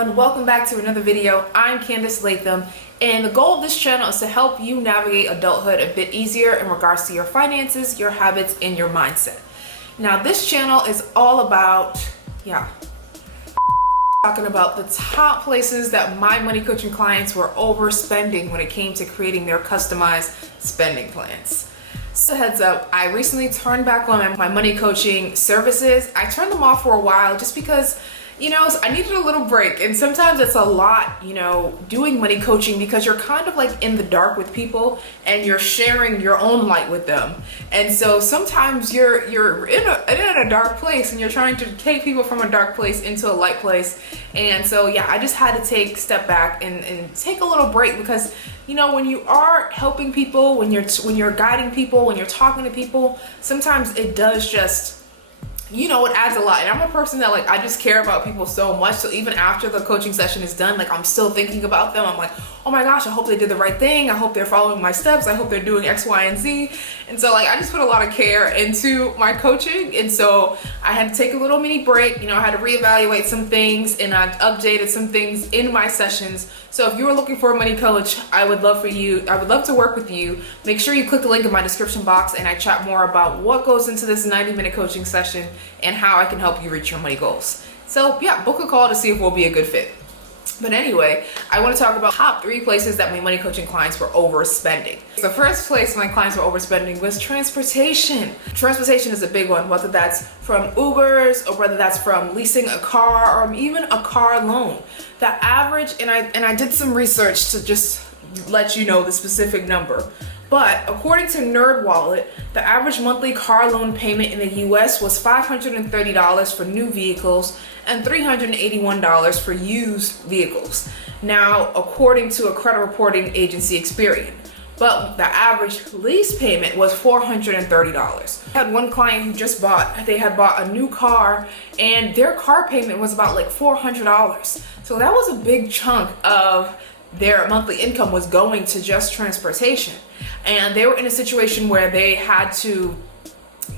everyone, welcome back to another video. I'm Candice Latham, and the goal of this channel is to help you navigate adulthood a bit easier in regards to your finances, your habits, and your mindset. Now this channel is all about, talking about the top places that my money coaching clients were overspending when it came to creating their customized spending plans. So heads up, I recently turned back on my money coaching services. I turned them off for a while just because I needed a little break, and sometimes it's a lot, doing money coaching because you're kind of like in the dark with people and you're sharing your own light with them. And so sometimes you're in a dark place and you're trying to take people from a dark place into a light place. And so I just had to step back and take a little break because when you are helping people, when you're guiding people, when you're talking to people, sometimes it does just it adds a lot. And I'm a person that I just care about people so much. So even after the coaching session is done, I'm still thinking about them. I'm like, oh my gosh, I hope they did the right thing. I hope they're following my steps. I hope they're doing X, Y, and Z. And so I just put a lot of care into my coaching. And so I had to take a little mini break. I had to reevaluate some things, and I've updated some things in my sessions. So if you are looking for a money coach, I would love to work with you. Make sure you click the link in my description box and I chat more about what goes into this 90-minute coaching session and how I can help you reach your money goals. So book a call to see if we'll be a good fit. But anyway, I want to talk about top 3 places that my money coaching clients were overspending. The first place my clients were overspending was transportation. Transportation is a big one, whether that's from Ubers or whether that's from leasing a car or even a car loan. The average, and I did some research to just let you know the specific number. But according to NerdWallet, the average monthly car loan payment in the US was $530 for new vehicles and $381 for used vehicles. Now, according to a credit reporting agency Experian. But the average lease payment was $430. I had one client who they had bought a new car and their car payment was about $400. So that was a big chunk of their monthly income was going to just transportation. And they were in a situation where they had to,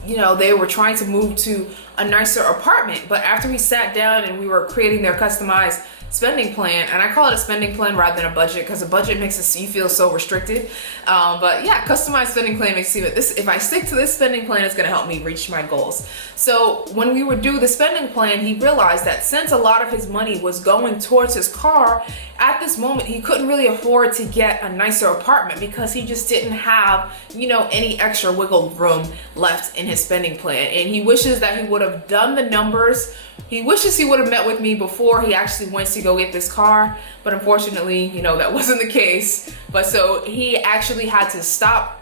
they were trying to move to a nicer apartment. But after we sat down and we were creating their customized spending plan, and I call it a spending plan rather than a budget because a budget makes you feel so restricted. But customized spending plan makes you if I stick to this spending plan, it's going to help me reach my goals. So when we would do the spending plan, he realized that since a lot of his money was going towards his car, at this moment he couldn't really afford to get a nicer apartment because he just didn't have any extra wiggle room left in his spending plan. And he wishes that he would have done the numbers. He wishes he would have met with me before he actually went to go get this car, but unfortunately, that wasn't the case. But so he actually had to stop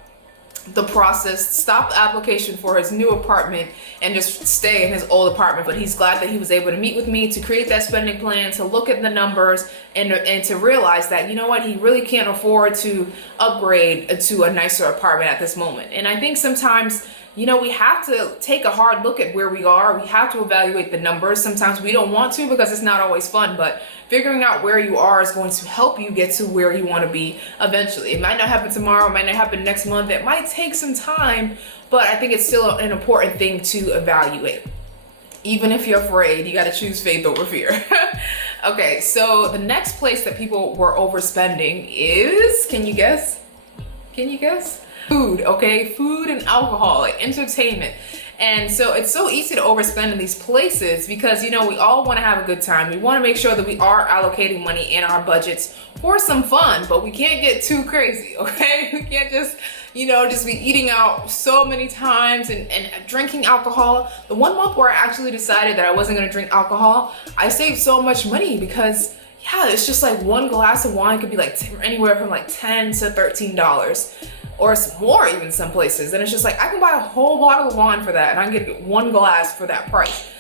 the process, stop the application for his new apartment and just stay in his old apartment. But he's glad that he was able to meet with me to create that spending plan, to look at the numbers and to realize that, he really can't afford to upgrade to a nicer apartment at this moment. And I think sometimes we have to take a hard look at where we are. We have to evaluate the numbers. Sometimes we don't want to because it's not always fun, but figuring out where you are is going to help you get to where you want to be eventually. It might not happen tomorrow, it might not happen next month. It might take some time, but I think it's still an important thing to evaluate. Even if you're afraid, you got to choose faith over fear. Okay, so the next place that people were overspending is, can you guess? Food, okay? Food and alcohol, entertainment. And so it's so easy to overspend in these places because, we all want to have a good time. We want to make sure that we are allocating money in our budgets for some fun, but we can't get too crazy, okay? We can't just, just be eating out so many times and drinking alcohol. The one month where I actually decided that I wasn't going to drink alcohol, I saved so much money because it's just one glass of wine could be anywhere from $10 to $13. Or more even some places. And it's just I can buy a whole bottle of wine for that and I can get one glass for that price.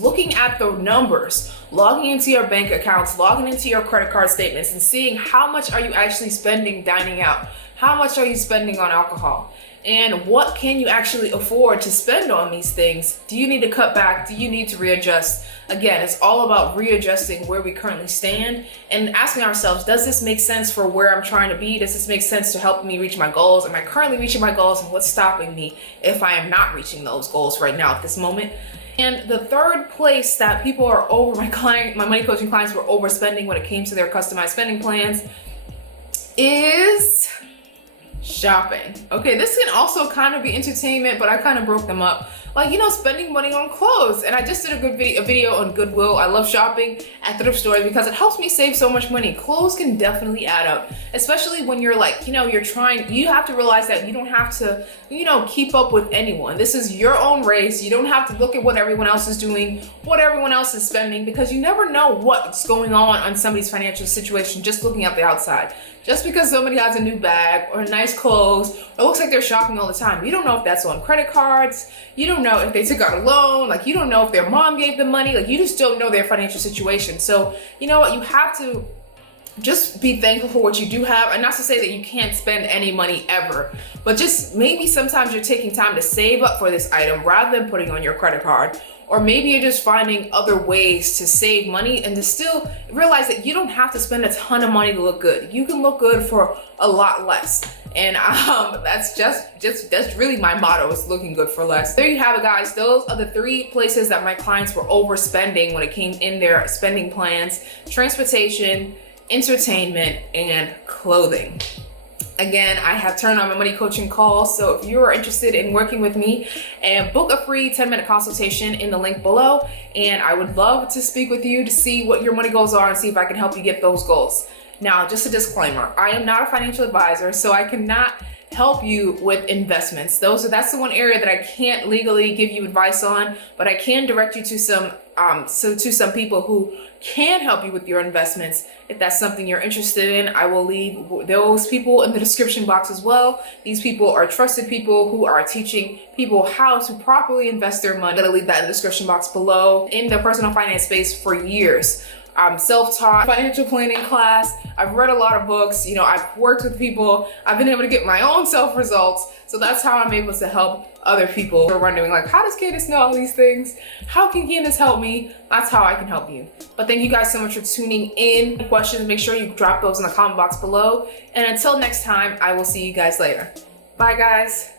Looking at the numbers, logging into your bank accounts, logging into your credit card statements and seeing how much are you actually spending dining out? How much are you spending on alcohol? And what can you actually afford to spend on these things? Do you need to cut back? Do you need to readjust? Again, it's all about readjusting where we currently stand and asking ourselves, does this make sense for where I'm trying to be? Does this make sense to help me reach my goals? Am I currently reaching my goals? And what's stopping me if I am not reaching those goals right now at this moment? And the third place that people are my money coaching clients were overspending when it came to their customized spending plans is shopping. Okay, this can also kind of be entertainment, but I kind of broke them up. Like, spending money on clothes. And I just did a video on Goodwill. I love shopping at thrift stores because it helps me save so much money. Clothes can definitely add up, especially when you're like, you have to realize that you don't have to, keep up with anyone. This is your own race. You don't have to look at what everyone else is doing, what everyone else is spending, because you never know what's going on somebody's financial situation just looking at the outside. Just because somebody has a new bag or nice clothes, or looks like they're shopping all the time, you don't know if that's on credit cards. You don't know if they took out a loan. Like, you don't know if their mom gave them money. Like, you just don't know their financial situation. So, you know what? You have to just be thankful for what you do have. And not to say that you can't spend any money ever, but just maybe sometimes you're taking time to save up for this item rather than putting on your credit card. Or maybe you're just finding other ways to save money and to still realize that you don't have to spend a ton of money to look good. You can look good for a lot less. And that's really my motto, is looking good for less. There you have it, guys. Those are the 3 places that my clients were overspending when it came in their spending plans: transportation, entertainment, and clothing. Again, I have turned on my money coaching calls, so if you are interested in working with me, and book a free 10-minute consultation in the link below, and I would love to speak with you to see what your money goals are and see if I can help you get those goals. Now, just a disclaimer, I am not a financial advisor, so I cannot help you with investments. That's the one area that I can't legally give you advice on, but I can direct you to some people who can help you with your investments. If that's something you're interested in, I will leave those people in the description box as well. These people are trusted people who are teaching people how to properly invest their money. I'm gonna leave that in the description box below. In the personal finance space for years. I'm self-taught, financial planning class. I've read a lot of books. I've worked with people. I've been able to get my own self results. So that's how I'm able to help other people who are wondering, like, how does Candice know all these things? How can Candice help me? That's how I can help you. But thank you guys so much for tuning in. Any questions, make sure you drop those in the comment box below. And until next time, I will see you guys later. Bye, guys.